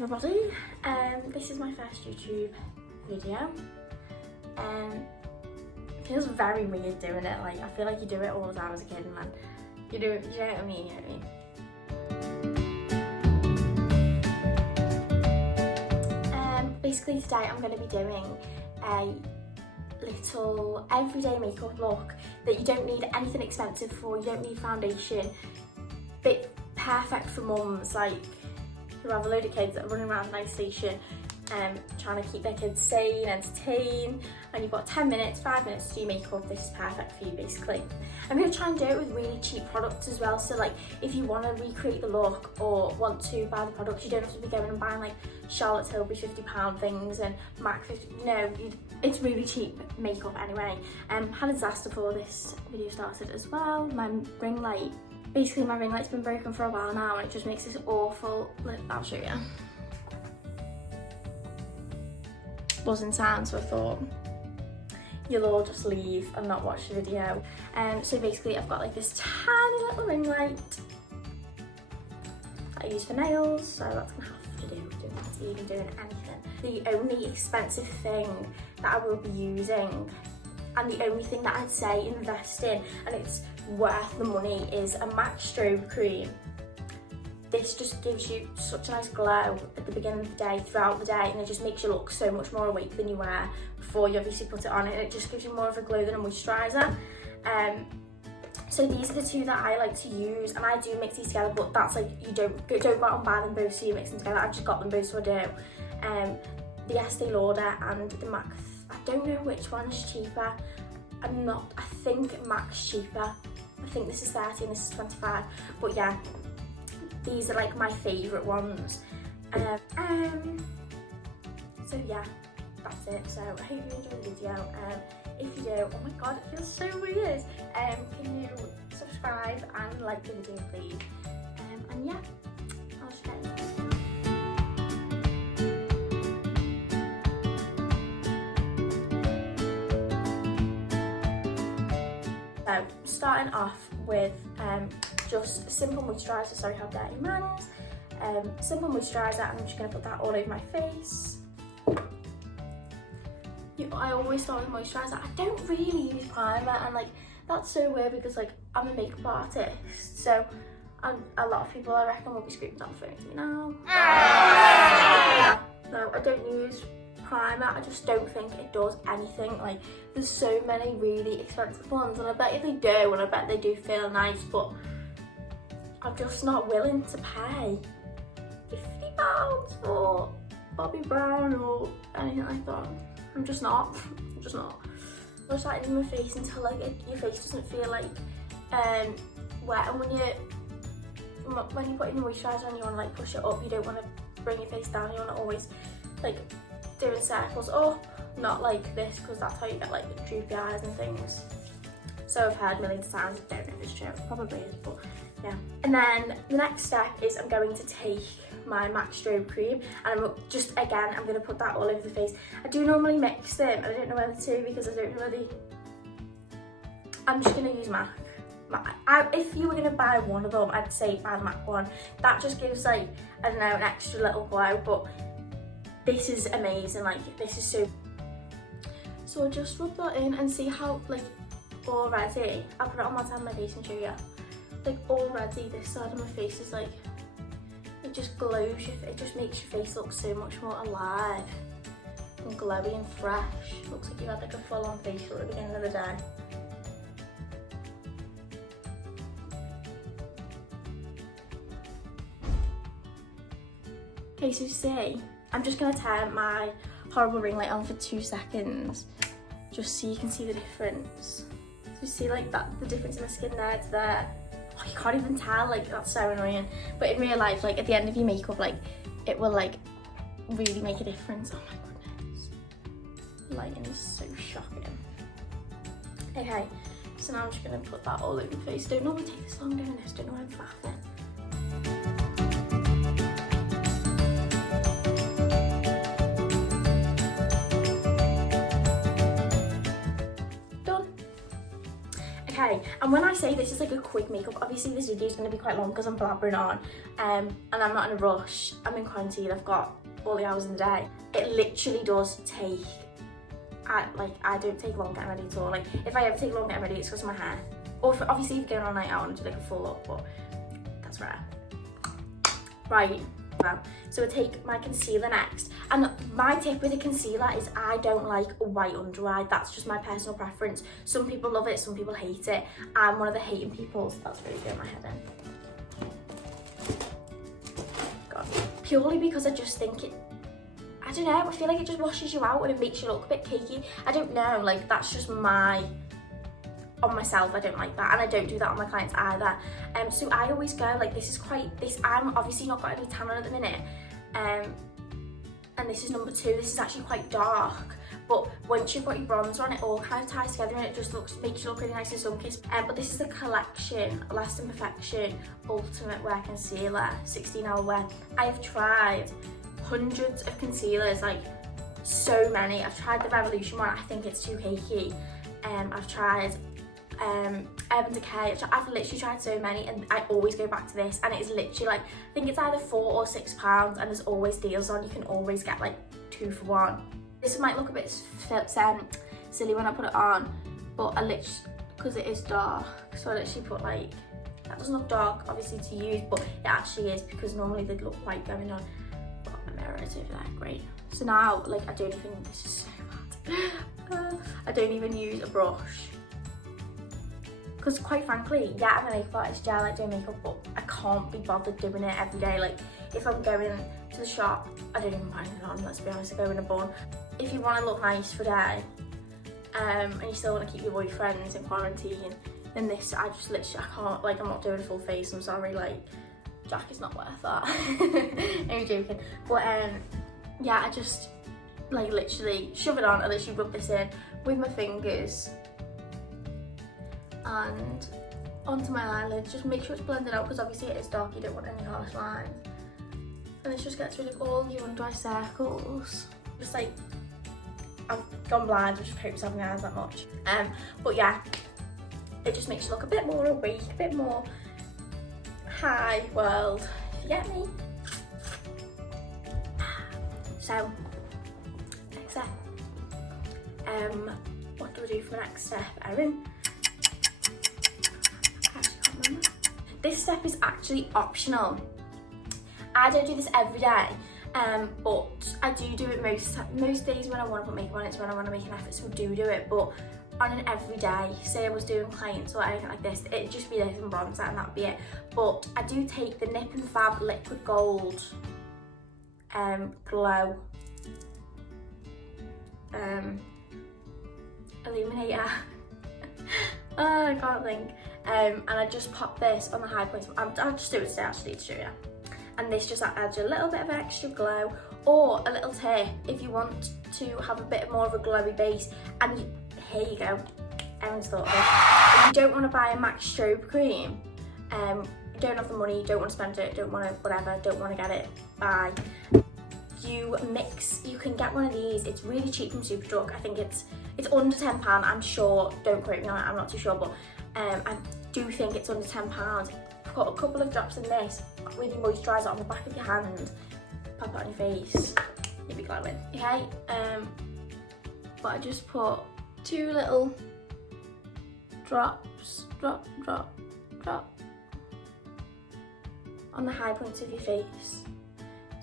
everybody, this is my first YouTube video. It feels very weird doing it, like I feel like you do it all the time as a kid and then you do it, you know what I mean, you know what I mean? Basically today I'm going to be doing a little everyday makeup look that you don't need anything expensive for, you don't need foundation, but perfect for mums like who have a load of kids that are running around the night station trying to keep their kids sane, entertained, and you've got 10 minutes, 5 minutes to do makeup. This is perfect for you basically. I'm going to try and do it with really cheap products as well, so like if you want to recreate the look or want to buy the products, you don't have to be going and buying like Charlotte Tilbury £50 things and MAC 50, no, it's really cheap makeup anyway. Had a disaster before this video started as well. My ring light, basically my ring light's been broken for a while now and it just makes this awful, I'll show you. Buzzing sound, so I thought you'll all just leave and not watch the video. So basically I've got like this tiny little ring light that I use for nails, so that's gonna have to do, not even doing anything. The only expensive thing that I will be using, and the only thing that I'd say invest in, and it's worth the money, is a MAC strobe cream. This just gives you such a nice glow at the beginning of the day, throughout the day, and it just makes you look so much more awake than you were before you obviously put it on, and it just gives you more of a glow than a moisturiser. So these are the two that I like to use, and I do mix these together, but that's like, you don't go out and buy them both so you mix them together. I've just got them both, so I do. The Estee Lauder and the MAC, I don't know which one's cheaper. I think MAC's cheaper. I think this is 30 and this is 25, but yeah. These are like my favourite ones. So yeah, that's it. So I hope you enjoyed the video. If you do, oh my god, it feels so weird. Can you subscribe and like the video please? And yeah, I'll just get into it. So starting off with just simple moisturiser, sorry how dirty mine is. Simple moisturiser, I'm just going to put that all over my face. I always start with moisturiser. I don't really use primer, and like that's so weird because like I'm a makeup artist, so a lot of people I reckon will be screaming down the phone to me now. No, I don't use primer. I just don't think it does anything. Like there's so many really expensive ones, and I bet if they do, and I bet they do feel nice, but I'm just not willing to pay £50 for Bobbi Brown or anything like that. I'm just not. I'm just like in my face until like your face doesn't feel like wet, and when you put in the moisturiser and you want to like push it up, you don't want to bring your face down. You want to always like doing circles up, not like this, because that's how you get like droopy eyes and things. So I've heard millions of times. I don't know if it's true, it probably is, but yeah. And then the next step is I'm going to take my MAC strobe cream, and I'm going to put that all over the face. I do normally mix them, and I don't know whether to, because I don't know whether I'm just going to use MAC. If you were going to buy one of them, I'd say buy the MAC one. That just gives like, I don't know, an extra little glow, but this is amazing. Like this is so I'll just rub that in and see how like already, I'll put it on one side of my face and show you. Like already this side of my face is like, it just glows, it just makes your face look so much more alive and glowy and fresh. Looks like you had like a full on facial at the beginning of the day. Okay, so see, I'm just going to turn my horrible ring light on for 2 seconds just so you can see the difference. So you see like that, the difference in the skin there to there. Oh, you can't even tell, like that's so annoying. But in real life, like at the end of your makeup, like it will like really make a difference. Oh my goodness. Lighting is so shocking. Okay, so now I'm just going to put that all over my face. Don't normally take this long doing this, don't know why I'm faffing. okay? And when I say this is like a quick makeup, obviously this video is going to be quite long because I'm blabbering on, and I'm not in a rush. I'm in quarantine, I've got all the hours in the day. It literally does take, I don't take long getting ready at all. Like, if I ever take long getting ready, it's because of my hair. Or if, obviously if you're going on a night out and do like a full look, but that's rare. Right, so I take my concealer next. And my tip with a concealer is I don't like a white under eye. That's just my personal preference. Some people love it, some people hate it. I'm one of the hating people, so that's really doing my head in. God. Purely because I just think it, I don't know, I feel like it just washes you out and it makes you look a bit cakey. I don't know, like that's just my, on myself, I don't like that, and I don't do that on my clients either. So I always go like, this is quite, I'm obviously not got any tan on at the minute, and this is number 2. This is actually quite dark, but once you've got your bronzer on, it all kind of ties together and it just makes you look really nice and sun-kissed. But this is the Collection Lasting Perfection Ultimate Wear Concealer, 16-hour wear. I've tried hundreds of concealers, like so many. I've tried the Revolution one, I think it's too cakey. I've tried Urban Decay. I've literally tried so many, and I always go back to this, and it's literally like, I think it's either £4 or £6, and there's always deals on. You can always get like 2 for 1. This might look a bit silly when I put it on, but I literally, because it is dark, so I literally put like, that doesn't look dark obviously to use, but it actually is, because normally they'd look white going on. Got my mirror over there, great. So now, like, I don't even, this is so bad. I don't even use a brush. Because quite frankly, yeah, I'm a makeup artist, yeah, I like doing makeup, but I can't be bothered doing it every day. Like, if I'm going to the shop, I don't even put anything on, let's be honest, I go in a bun. If you want to look nice for a day, and you still want to keep your boyfriends in quarantine, then this, I just literally, I can't, like, I'm not doing a full face, I'm sorry, like, Jack is not worth that. I'm joking. But, yeah, I just, like, literally shove it on, I literally rub this in with my fingers and onto my eyelids. Just make sure it's blended out, because obviously it is dark, you don't want any harsh lines. And this just gets rid of all your under eye circles. Just like, I've gone blind, I just hope having my eyes that much. But yeah, it just makes you look a bit more awake, a bit more high world, if you get me. So, next step. What do I do for the next step, Erin? This step is actually optional. I don't do this every day, but I do it most days when I want to put makeup on. It's when I want to make an effort, so I do it. But on an everyday, say I was doing clients or anything like this, it'd just be this and bronzer and that'd be it. But I do take the Nip and Fab Liquid Gold Glow Illuminator. Oh, I can't think. And I just pop this on the high points. I'll just do it today actually to show you. And this just adds a little bit of extra glow, or a little tip if you want to have a bit more of a glowy base. And here you go, Erin's thought of it. If you don't want to buy a MAC strobe cream, you don't have the money, you don't want to spend it, don't want to whatever, don't want to get it, buy. You can get one of these. It's really cheap from Superdrug. I think it's under £10, I'm sure. Don't quote me on it, I'm not too sure, but I do think it's under £10. Put a couple of drops in this with your moisturiser on the back of your hand, pop it on your face, you'll be glowing. Okay, but I just put 2 little drops, drop, on the high points of your face.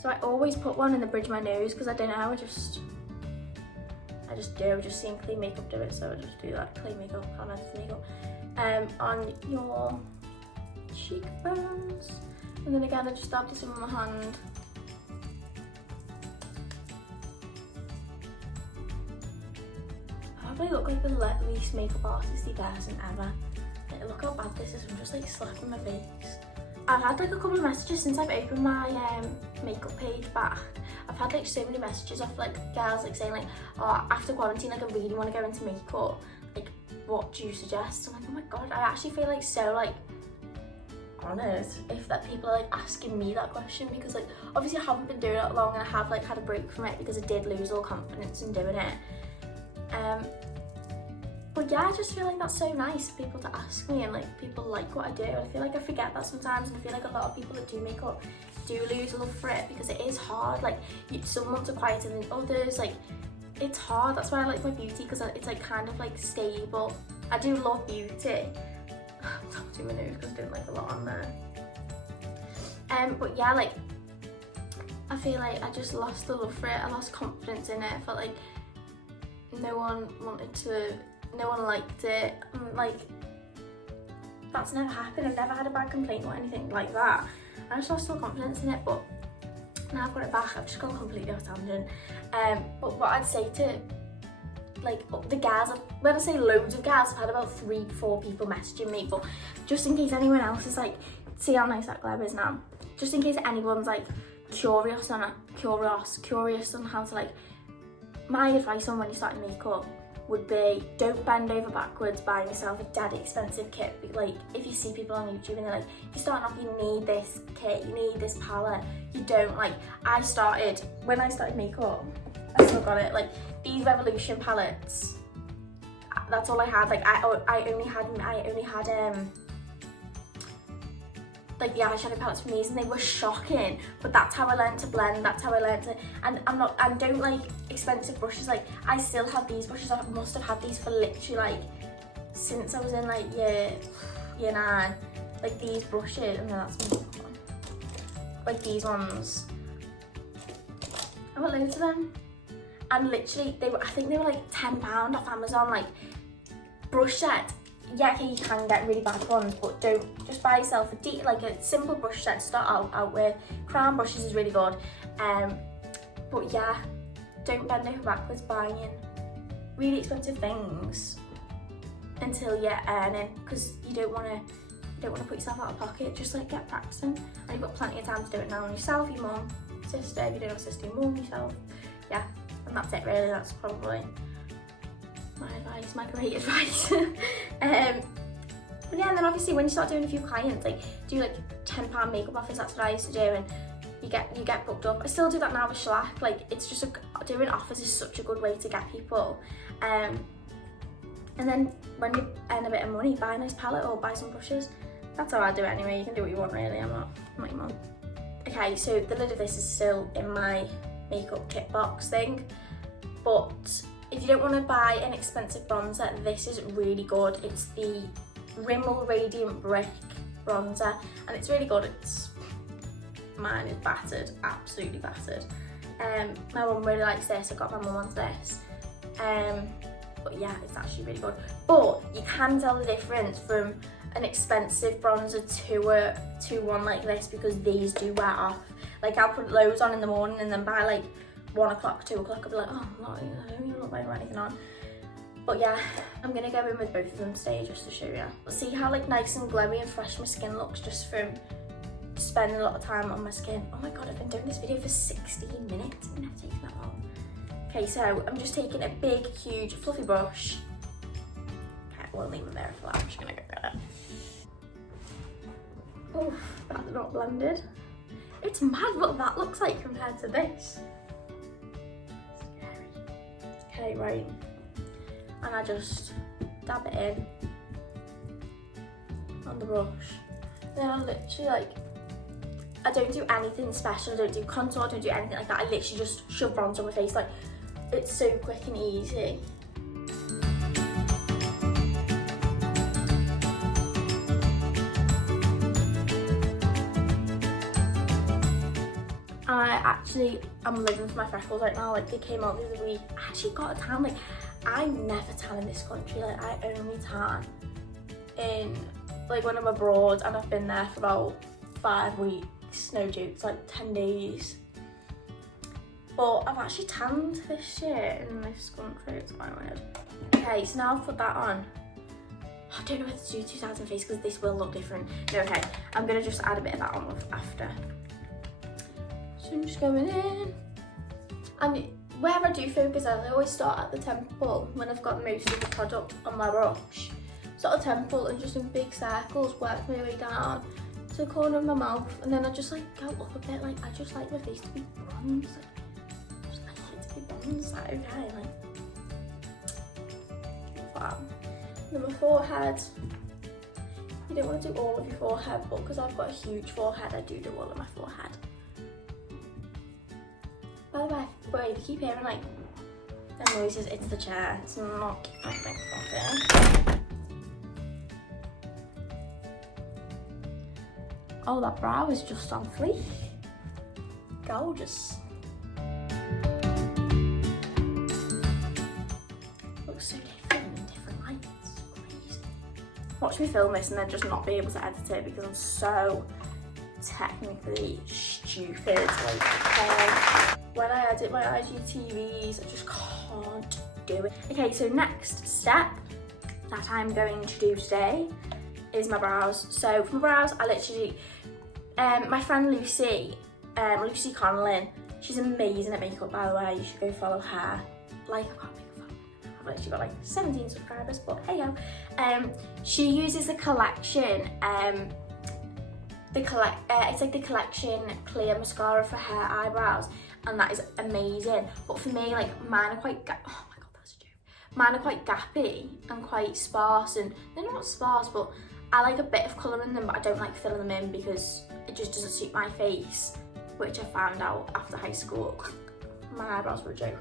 So I always put one in the bridge of my nose, because I don't know, I just do. I've just seen Clean Makeup do it, so I just do that. Clean Makeup, Carmen's makeup. On your cheekbones, and then again I just dab this in my hand. I probably look like the least makeup artisty person ever. Like, look how bad this is, I'm just like slapping my face. I've had like a couple of messages since I've opened my makeup page back. I've had like so many messages off like girls like saying like, oh, after quarantine, like I really want to go into makeup, like what do you suggest? I'm like, oh my god, I actually feel like so like honoured if that people are like asking me that question, because like obviously I haven't been doing it long, and I have like had a break from it because I did lose all confidence in doing it. But yeah, I just feel like that's so nice for people to ask me, and like people like what I do. I feel like I forget that sometimes, and I feel like a lot of people that do makeup do lose a love for it, because it is hard. Like some months are quieter than others. Like it's hard. That's why I like my beauty, because it's like kind of like stable. I do love beauty. I'm not doing my nose because I don't like a lot on there. But yeah, like I feel like I just lost the love for it. I lost confidence in it. I felt like no one liked it. Like that's never happened. I've never had a bad complaint or anything like that. I just lost all confidence in it, but now I've got it back. I've just gone completely off tangent. But what I'd say to like the guys, when I say loads of guys, I've had about 3-4 people messaging me, but just in case anyone else is like, see how nice that glare is now, just in case anyone's like curious on how to like, my advice on when you're starting makeup would be, don't bend over backwards buying yourself a daddy expensive kit. Like if you see people on YouTube and they're like, if you're starting off, you need this kit, you need this palette. You don't. Like when I started makeup, I still got it, like these Revolution palettes, that's all I had. Like I only had like the eyeshadow palettes from these, and they were shocking, but that's how I learned to blend. That's how I learned to, and I don't like expensive brushes. Like I still have these brushes. I must have had these for literally like since I was in like year 9. Like these brushes, and that's me. Like these ones, I got loads of them, and literally I think they were like £10 off Amazon, like brush set. Yeah, okay, you can get really bad ones, but don't just buy yourself a simple brush set to start out with. Crown brushes is really good. But yeah, don't bend over backwards buying really expensive things until you're earning, because you don't want to put yourself out of pocket. Just like get practicing, and you've got plenty of time to do it now on yourself, your mum, sister. If you don't have a sister, your mum, yourself. Yeah, and that's it really. That's probably my advice, my great advice. But yeah, and then obviously when you start doing a few clients, like do like £10 makeup offers. That's what I used to do, and you get booked up. I still do that now with Shellac. Like it's just doing offers is such a good way to get people. And then when you earn a bit of money, buy a nice palette or buy some brushes. That's how I do it anyway. You can do what you want really. I'm not your mum. Okay, so the lid of this is still in my makeup kit box thing, but if you don't want to buy an expensive bronzer, this is really good. It's the Rimmel Radiant Brick bronzer, and it's really good. Mine is battered, absolutely battered. My mum really likes this. I got my mum onto this. But yeah, it's actually really good. But you can tell the difference from an expensive bronzer to one like this, because these do wear off. Like I'll put loads on in the morning, and then by like 1 o'clock, 2 o'clock, I'll be like, oh, I don't even look like I've anything on. But yeah, I'm gonna go in with both of them today just to show you. See how like nice and glowy and fresh my skin looks just from spending a lot of time on my skin. Oh my god, I've been doing this video for 16 minutes. It's never taken that long. Okay, so I'm just taking a big, huge, fluffy brush. Okay, we'll leave them there for that. I'm just gonna go get it. Oh, that's not blended. It's mad what that looks like compared to this. Okay, right, and I just dab it in on the brush. Then I literally like, I don't do anything special. I don't do contour, I don't do anything like that. I literally just shove bronzer on my face. Like, it's so quick and easy. I'm living for my freckles right now. Like they came out the other week. I actually got a tan. Like I never tan in this country. Like I only tan in like when I'm abroad, and I've been there for about 5 weeks. No jokes, like 10 days. But I've actually tanned this year in this country. It's quite weird. Okay, so now I've put that on. I don't know whether to do 2000 face because this will look different. No, okay, I'm gonna just add a bit of that on after. So I'm just going in, and where I do focus, I always start at the temple when I've got most of the product on my brush. Start at the temple and just in big circles work my way down to the corner of my mouth, and then I just like go up a bit. Like I just like my face to be bronze. Like, I just like it to be bronze. Like okay, like that. Then my forehead. You don't want to do all of your forehead, but because I've got a huge forehead, I do all of my forehead. By the way, but if you keep hearing like the noises, it's the chair. It's not anything fucking. Oh, that brow is just on fleek. Gorgeous. Looks so different in different lights. Crazy. Watch me film this and then just not be able to edit it because I'm so technically stupid. Like, when I edit my IGTVs, I just can't do it. Okay, so next step that I'm going to do today is my brows. So for my brows, I literally, my friend Lucy, Lucy Conlon, she's amazing at makeup, by the way. You should go follow her. Like, I can't make a follow. I've literally got like 17 subscribers, but hey yo. She uses the collection, it's like the collection clear mascara for her eyebrows, and that is amazing. But for me, like, mine are quite, oh my god, that's a joke. Mine are quite gappy and quite sparse, and they're not sparse, but I like a bit of colour in them, but I don't like filling them in because it just doesn't suit my face, which I found out after high school. My eyebrows were a joke.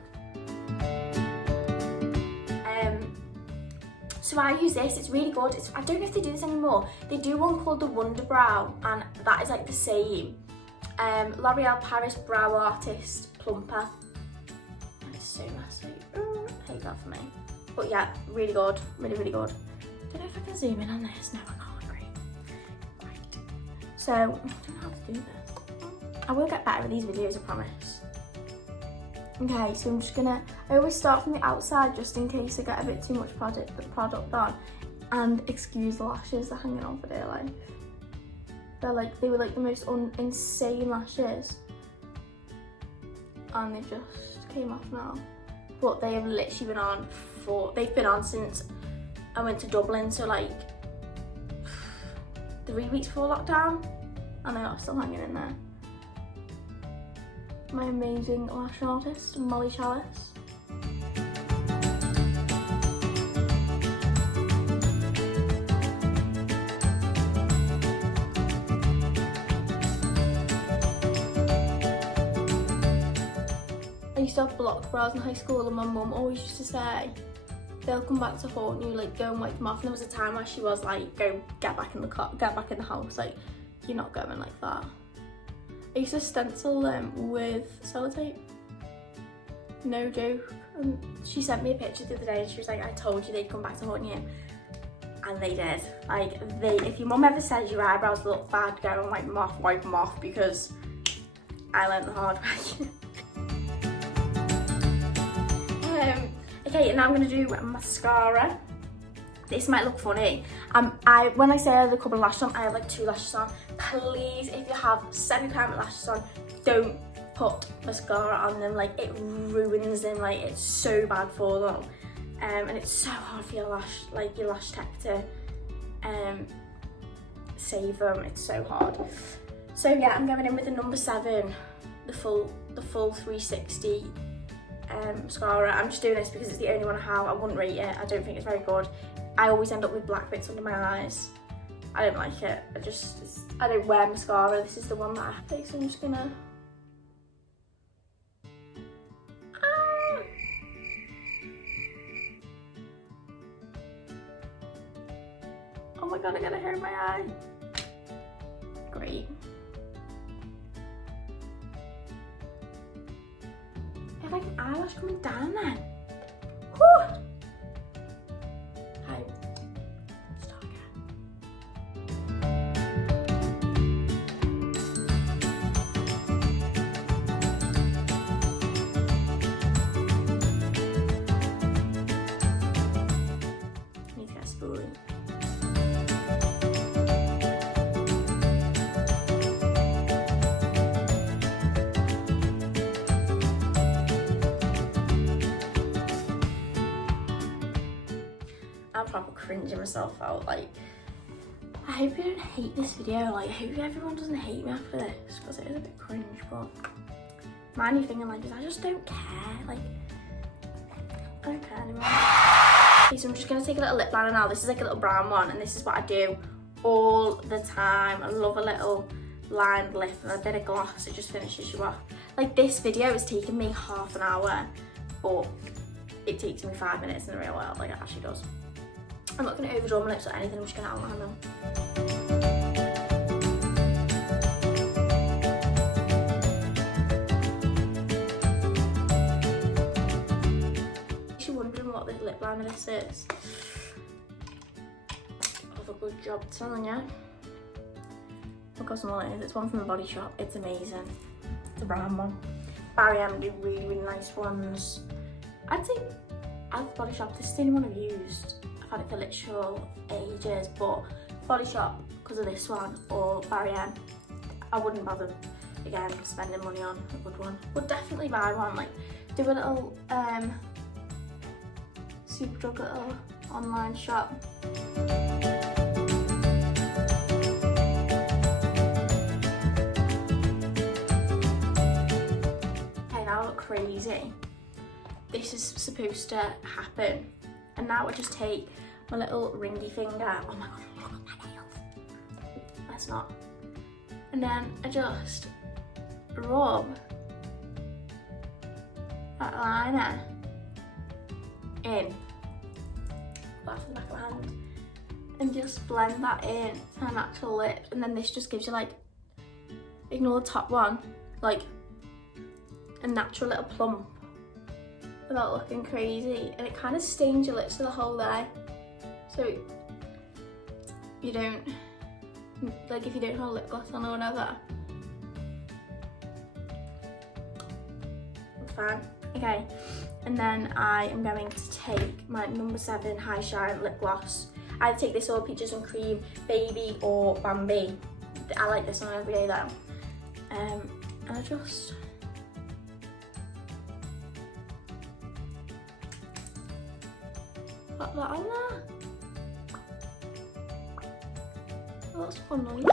So I use this, it's really good. I don't know if they do this anymore. They do one called the Wonder Brow, and that is like the same. L'Oreal Paris Brow Artist Plumper. That is so messy. I hate that for me. But yeah, really good, really, really good. I don't know if I can zoom in on this. No, I can't, great. Right. So, I don't know how to do this. I will get better at these videos, I promise. Okay, so I'm just gonna, I always start from the outside just in case I get a bit too much product on. And excuse the lashes, they're hanging on for dear life. They were like the most insane lashes. And they just came off now. But they have literally been on they've been on since I went to Dublin, so like 3 weeks before lockdown. And they are still hanging in there. My amazing lash artist, Molly Chalice. I used to have blocked brows in high school, and my mum always used to say, they'll come back to haunt you, like go and wipe them off. And there was a time where she was like, go get back in the car, get back in the house, like you're not going like that. I used to stencil them with sellotape. No joke. And she sent me a picture the other day and she was like, I told you they'd come back to haunt you. And they did. Like, if your mum ever says your eyebrows look bad, go and wipe them off, because I learned the hard way. Okay, and now I'm gonna do mascara. This might look funny. When I say I have a couple of lashes on, I have like 2 lashes on. Please, if you have semi-permanent lashes on, don't put mascara on them. Like, it ruins them. Like, it's so bad for them. And it's so hard for your lash tech to save them. It's so hard. So yeah, I'm going in with the number 7, the full 360 mascara. I'm just doing this because it's the only one I have. I wouldn't rate it. I don't think it's very good. I always end up with black bits under my eyes. I don't like it. I don't wear mascara. This is the one that I take, so I'm just gonna. Oh my god, I got a hair in my eye. Great. I have like an eyelash coming down then. Whew. Hi. Start again. I need to get a spoon. I'm proper cringing myself out. Like, I hope you don't hate this video. Like, I hope everyone doesn't hate me after this, because it is a bit cringe. But my only thing in life is I just don't care. Like, I don't care anymore. Okay, so I'm just gonna take a little lip liner now. This is like a little brown one, and this is what I do all the time. I love a little lined lip and a bit of gloss. It just finishes you off. Like, this video has taken me half an hour, but it takes me 5 minutes in the real world. Like, it actually does. I'm not gonna overdraw my lips or anything. I'm just gonna outline them. If you're wondering what this lip liner this is, I've a good job telling you. Look how small it is. It's one from the Body Shop. It's amazing. It's a brown one. Barry M do really, really nice ones. I'd say at the Body Shop, this is the only one I've used. I've had it for literal ages, but Body Shop, because of this one, or Barry M, I wouldn't bother, again, spending money on a good one. Would definitely buy one, like, do a little Superdrug little online shop. Crazy. This is supposed to happen, and now I just take my little ringy finger. Oh my god, look at my nails. Let's not. And then I just rub that liner in. That's the back of my hand, and just blend that in to my natural lips. And then this just gives you, like, ignore the top one, like a natural little plump without looking crazy, and it kind of stains your lips for the whole day, so you don't, like, if you don't have lip gloss on or whatever, it's fine. Okay, and then I am going to take my number 7 High Shine lip gloss. I either take this or Peaches and Cream Baby or Bambi. I like this one every day though. And I just put that on there. Oh, that's fun noise.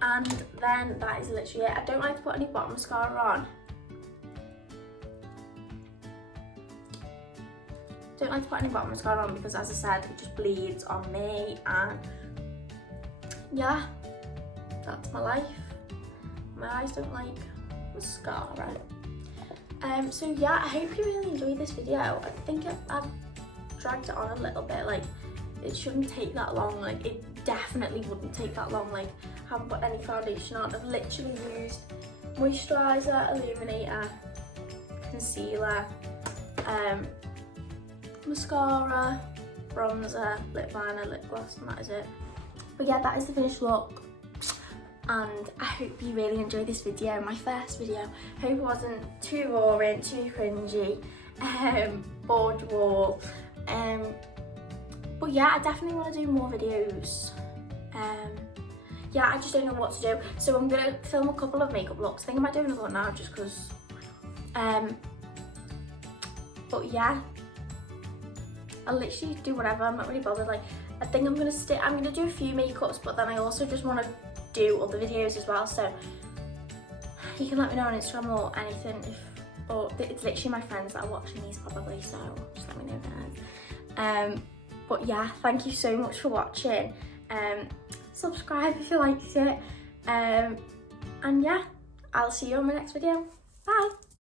And then that is literally it. I don't like to put any bottom mascara on. Don't like to put any bottom mascara on because, as I said, it just bleeds on me, and yeah, that's my life. My eyes don't like mascara. So yeah, I hope you really enjoyed this video. I think I've dragged it on a little bit. Like, it shouldn't take that long. Like, it definitely wouldn't take that long. Like, I haven't put any foundation on. I've literally used moisturiser, illuminator, concealer, mascara, bronzer, lip liner, lip gloss, and that is it. But yeah, that is the finished look. And I hope you really enjoyed this video, my first video. Hope it wasn't too boring, too cringy, bored you all. But yeah, I definitely want to do more videos. Yeah, I just don't know what to do. So I'm gonna film a couple of makeup looks. I think I might do another one now just because. But yeah, I'll literally do whatever. I'm not really bothered. Like, I think I'm gonna do a few makeups, but then I also just want to do other videos as well, so you can let me know on Instagram or anything, or it's literally my friends that are watching these probably, so just let me know guys. But yeah, thank you so much for watching. Subscribe if you liked it, and yeah, I'll see you on my next video. Bye.